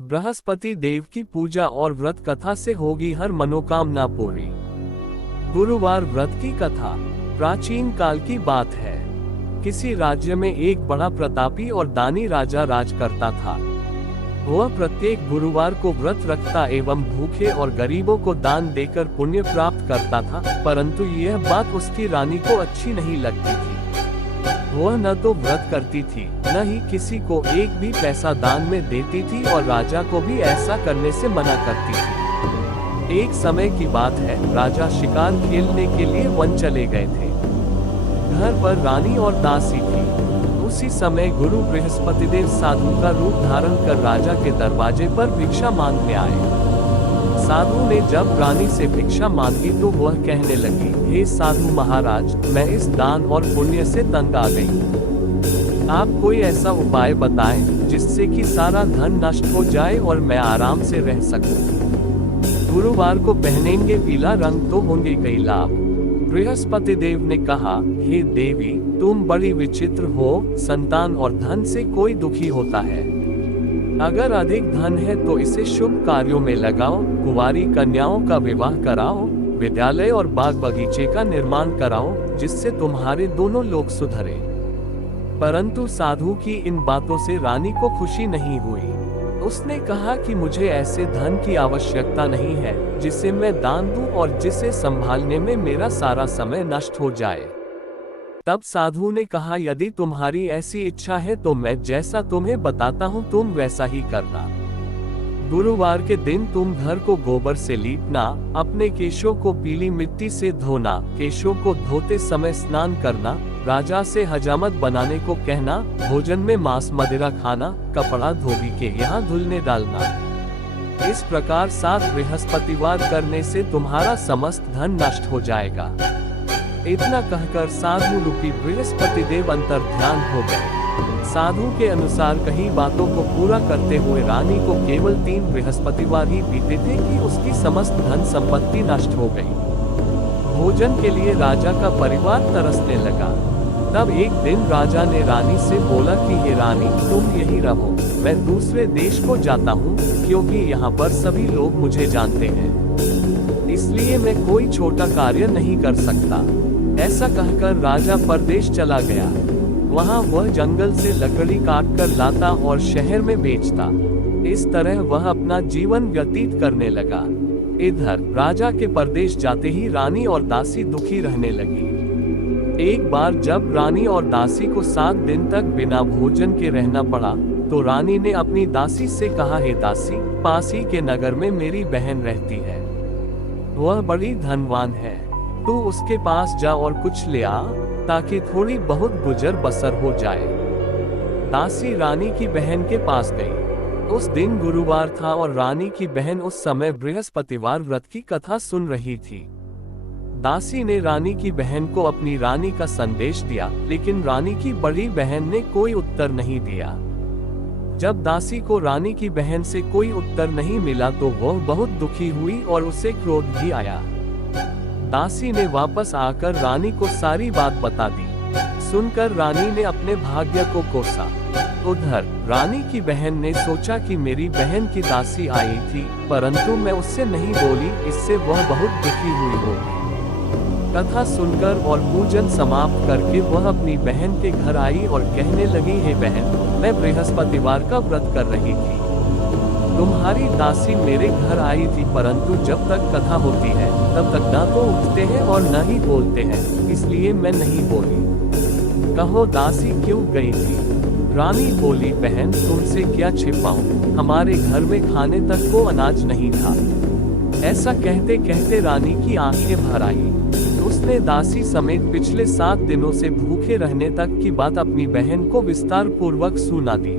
बृहस्पति देव की पूजा और व्रत कथा से होगी हर मनोकामना पूरी। गुरुवार व्रत की कथा प्राचीन काल की बात है। किसी राज्य में एक बड़ा प्रतापी और दानी राजा राज करता था। वह प्रत्येक गुरुवार को व्रत रखता एवं भूखे और गरीबों को दान देकर पुण्य प्राप्त करता था, परंतु यह बात उसकी रानी को अच्छी नहीं लगती थी। वह न तो व्रत करती थी, न ही किसी को एक भी पैसा दान में देती थी और राजा को भी ऐसा करने से मना करती थी। एक समय की बात है, राजा शिकार खेलने के लिए वन चले गए थे। घर पर रानी और दासी थी। उसी समय गुरु बृहस्पतिदेव साधु का रूप धारण कर राजा के दरवाजे पर भिक्षा मांगने आए। साधु ने जब रानी से भिक्षा मांगी तो वह कहने लगी, हे साधु महाराज, मैं इस दान और पुण्य से तंग आ गई। आप कोई ऐसा उपाय बताएं जिससे कि सारा धन नष्ट हो जाए और मैं आराम से रह सकूं। गुरुवार को पहनेंगे पीला रंग तो होंगे कई लाभ। बृहस्पति देव ने कहा, हे देवी, तुम बड़ी विचित्र हो। संतान और धन से कोई दुखी होता है। अगर अधिक धन है तो इसे शुभ कार्यों में लगाओ, कुंवारी कन्याओं का विवाह कराओ, विद्यालय और बाग बगीचे का निर्माण कराओ, जिससे तुम्हारे दोनों लोग सुधरे। परंतु साधु की इन बातों से रानी को खुशी नहीं हुई। उसने कहा कि मुझे ऐसे धन की आवश्यकता नहीं है जिसे मैं दान दूं और जिसे संभालने में मेरा सारा समय नष्ट हो जाए। तब साधु ने कहा, यदि तुम्हारी ऐसी इच्छा है तो मैं जैसा तुम्हें बताता हूँ तुम वैसा ही करना। गुरुवार के दिन तुम घर को गोबर से लीपना, अपने केशों को पीली मिट्टी से धोना, केशों को धोते समय स्नान करना, राजा से हजामत बनाने को कहना, भोजन में मांस मदिरा खाना, कपड़ा धोबी के यहाँ धुलने डालना। इस प्रकार 7 बृहस्पतिवार करने से तुम्हारा समस्त धन नष्ट हो जाएगा। इतना कहकर साधु रूपी बृहस्पति देव अंतर्ध्यान हो गए। साधु के अनुसार कई बातों को पूरा करते हुए रानी को केवल 3 बृहस्पतिवार ही बीते थे कि उसकी समस्त धन संपत्ति नष्ट हो गई। भोजन के लिए राजा का परिवार तरसने लगा। तब एक दिन राजा ने रानी से बोला कि हे रानी, तुम यहीं रहो, मैं दूसरे देश को जाता हूँ, क्योंकि यहाँ पर सभी लोग मुझे जानते हैं, इसलिए मैं कोई छोटा कार्य नहीं कर सकता। ऐसा कहकर राजा परदेश चला गया। वहाँ वह जंगल से लकड़ी काट कर लाता और शहर में बेचता। इस तरह वह अपना जीवन व्यतीत करने लगा। इधर राजा के परदेश जाते ही रानी और दासी दुखी रहने लगी। एक बार जब रानी और दासी को 7 दिन तक बिना भोजन के रहना पड़ा तो रानी ने अपनी दासी से कहा, हे दासी, पास ही के नगर में मेरी बहन रहती है। वह बड़ी धनवान है, तू उसके पास जा और कुछ ले आ, ताकि थोड़ी बहुत गुजर बसर हो जाए। दासी रानी की बहन के पास गई। उस दिन गुरुवार था और रानी की बहन उस समय बृहस्पतिवार व्रत की कथा सुन रही थी। दासी ने रानी की बहन को अपनी रानी का संदेश दिया, लेकिन रानी की बड़ी बहन ने कोई उत्तर नहीं दिया। जब दासी को रानी की बहन से कोई उत्तर नहीं मिला तो वह बहुत दुखी हुई और उसे क्रोध भी आया। दासी ने वापस आकर रानी को सारी बात बता दी। सुनकर रानी ने अपने भाग्य को कोसा। उधर रानी की बहन ने सोचा कि मेरी बहन की दासी आई थी, परंतु मैं उससे नहीं बोली, इससे वह बहुत दुखी हुई होगी। कथा सुनकर और पूजन समाप्त करके वह अपनी बहन के घर आई और कहने लगी, हे बहन, मैं बृहस्पतिवार का व्रत कर रही थी। तुम्हारी दासी मेरे घर आई थी, परंतु जब तक कथा होती है तब तक ना तो उठते हैं और न ही बोलते हैं, इसलिए मैं नहीं बोली। कहो दासी क्यों गई थी? रानी बोली, बहन, तुमसे क्या छिपाऊं, हमारे घर में खाने तक को अनाज नहीं था। ऐसा कहते कहते रानी की आंखें भर आई। उसने दासी समेत पिछले 7 दिनों से भूखे रहने तक की बात अपनी बहन को विस्तार पूर्वक सुना दी।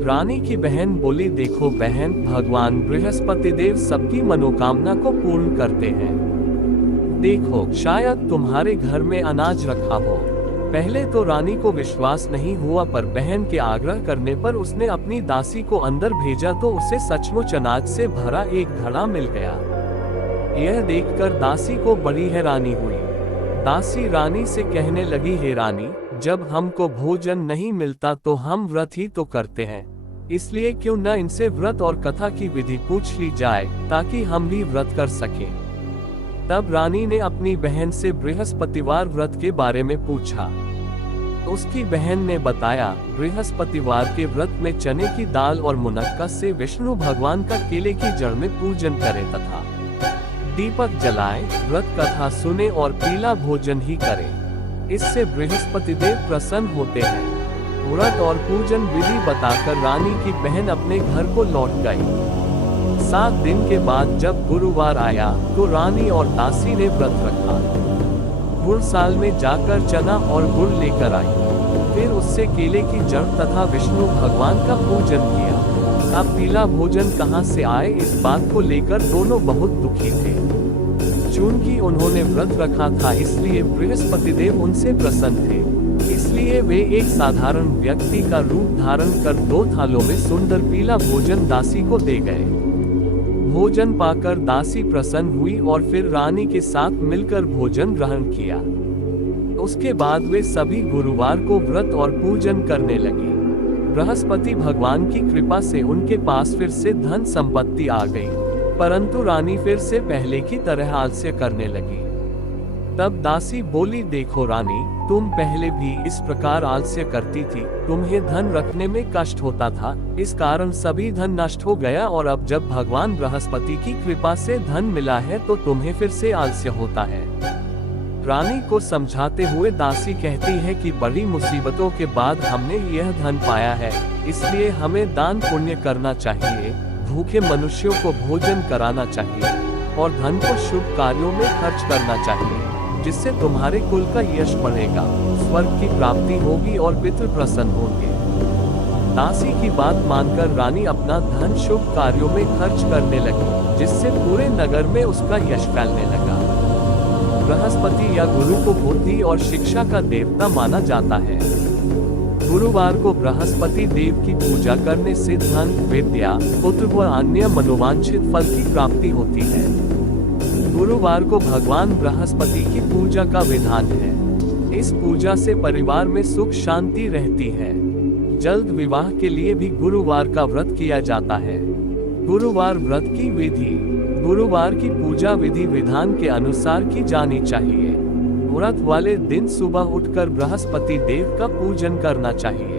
रानी की बहन बोली, देखो बहन, भगवान बृहस्पति देव सबकी मनोकामना को पूर्ण करते हैं। देखो, शायद तुम्हारे घर में अनाज रखा हो। पहले तो रानी को विश्वास नहीं हुआ, पर बहन के आग्रह करने पर उसने अपनी दासी को अंदर भेजा तो उसे सचमुच अनाज से भरा एक घड़ा मिल गया। यह देखकर दासी को बड़ी हैरानी हुई। दासी रानी से कहने लगी, हे रानी, जब हमको भोजन नहीं मिलता तो हम व्रत ही तो करते हैं, इसलिए क्यों न इनसे व्रत और कथा की विधि पूछ ली जाए, ताकि हम भी व्रत कर सकें। तब रानी ने अपनी बहन से बृहस्पतिवार व्रत के बारे में पूछा। उसकी बहन ने बताया, बृहस्पतिवार के व्रत में चने की दाल और मुनक्का से विष्णु भगवान का केले की जड़ में पूजन करें तथा दीपक जलाएं, व्रत कथा सुने और पीला भोजन ही करें। इससे बृहस्पति देव प्रसन्न होते हैं। व्रत और पूजन विधि बताकर रानी की बहन अपने घर को लौट गई। 7 दिन के बाद जब गुरुवार आया तो रानी और दासी ने व्रत रखा। गुड़साल में जाकर चना और गुड़ लेकर आई, फिर उससे केले की जड़ तथा विष्णु भगवान का पूजन किया। अब पीला भोजन कहाँ से आए, इस बात को लेकर दोनों बहुत दुखी थे। चूंकि उन्होंने व्रत रखा था, इसलिए बृहस्पति देव उनसे प्रसन्न थे। इसलिए वे एक साधारण व्यक्ति का रूप धारण कर 2 थालों में सुंदर पीला भोजन दासी को दे गए। भोजन पाकर दासी प्रसन्न हुई और फिर रानी के साथ मिलकर भोजन ग्रहण किया। उसके बाद वे सभी गुरुवार को व्रत और पूजन करने लगी। बृहस्पति भगवान की कृपा से उनके पास फिर से धन संपत्ति आ गई, परंतु रानी फिर से पहले की तरह आलस्य करने लगी। तब दासी बोली, देखो रानी, तुम पहले भी इस प्रकार आलस्य करती थी। तुम्हें धन रखने में कष्ट होता था, इस कारण सभी धन नष्ट हो गया, और अब जब भगवान बृहस्पति की कृपा से धन मिला है तो तुम्हें फिर से आलस्य होता है। रानी को समझाते हुए दासी कहती है कि बड़ी मुसीबतों के बाद हमने यह धन पाया है, इसलिए हमें दान पुण्य करना चाहिए, भूखे मनुष्यों को भोजन कराना चाहिए और धन को शुभ कार्यों में खर्च करना चाहिए, जिससे तुम्हारे कुल का यश बढ़ेगा, स्वर्ग की प्राप्ति होगी और पितृ प्रसन्न होंगे। दासी की बात मानकर रानी अपना धन शुभ कार्यों में खर्च करने लगी, जिससे पूरे नगर में उसका यश फैलने लगा। बृहस्पति या गुरु को बुद्धि और शिक्षा का देवता माना जाता है। गुरुवार को बृहस्पति देव की पूजा करने से धन, विद्या, पुत्र व अन्य मनोवांछित फल की प्राप्ति होती है। गुरुवार को भगवान बृहस्पति की पूजा का विधान है। इस पूजा से परिवार में सुख शांति रहती है। जल्द विवाह के लिए भी गुरुवार का व्रत किया जाता है। गुरुवार व्रत की विधि। गुरुवार की पूजा विधि विधान के अनुसार की जानी चाहिए। व्रत वाले दिन सुबह उठकर बृहस्पति देव का पूजन करना चाहिए।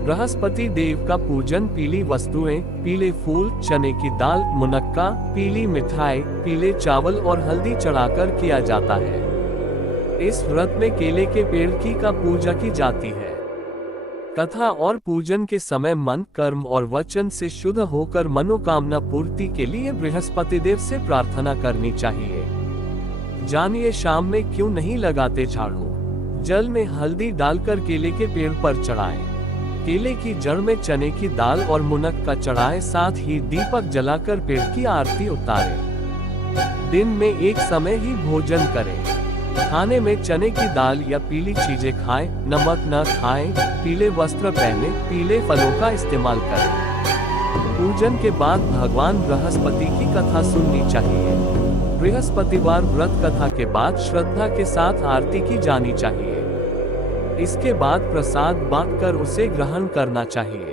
बृहस्पति देव का पूजन पीली वस्तुएं, पीले फूल, चने की दाल, मुनक्का, पीली मिठाई, पीले चावल और हल्दी चढ़ाकर किया जाता है। इस व्रत में केले के पेड़ की का पूजा की जाती है। कथा और पूजन के समय मन, कर्म और वचन से शुद्ध होकर मनोकामना पूर्ति के लिए बृहस्पति देव से प्रार्थना करनी चाहिए। जानिए शाम में क्यों नहीं लगाते झाड़ू। जल में हल्दी डालकर केले के पेड़ पर चढ़ाएं। केले की जड़ में चने की दाल और मुनक्का चढ़ाएं, साथ ही दीपक जलाकर पेड़ की आरती उतारें। दिन में एक समय ही भोजन करें। खाने में चने की दाल या पीली चीजें खाएं, नमक न खाएं, पीले वस्त्र पहने, पीले फलों का इस्तेमाल करें। पूजन के बाद भगवान बृहस्पति की कथा सुननी चाहिए। बृहस्पतिवार व्रत कथा के बाद श्रद्धा के साथ आरती की जानी चाहिए। इसके बाद प्रसाद बांटकर उसे ग्रहण करना चाहिए।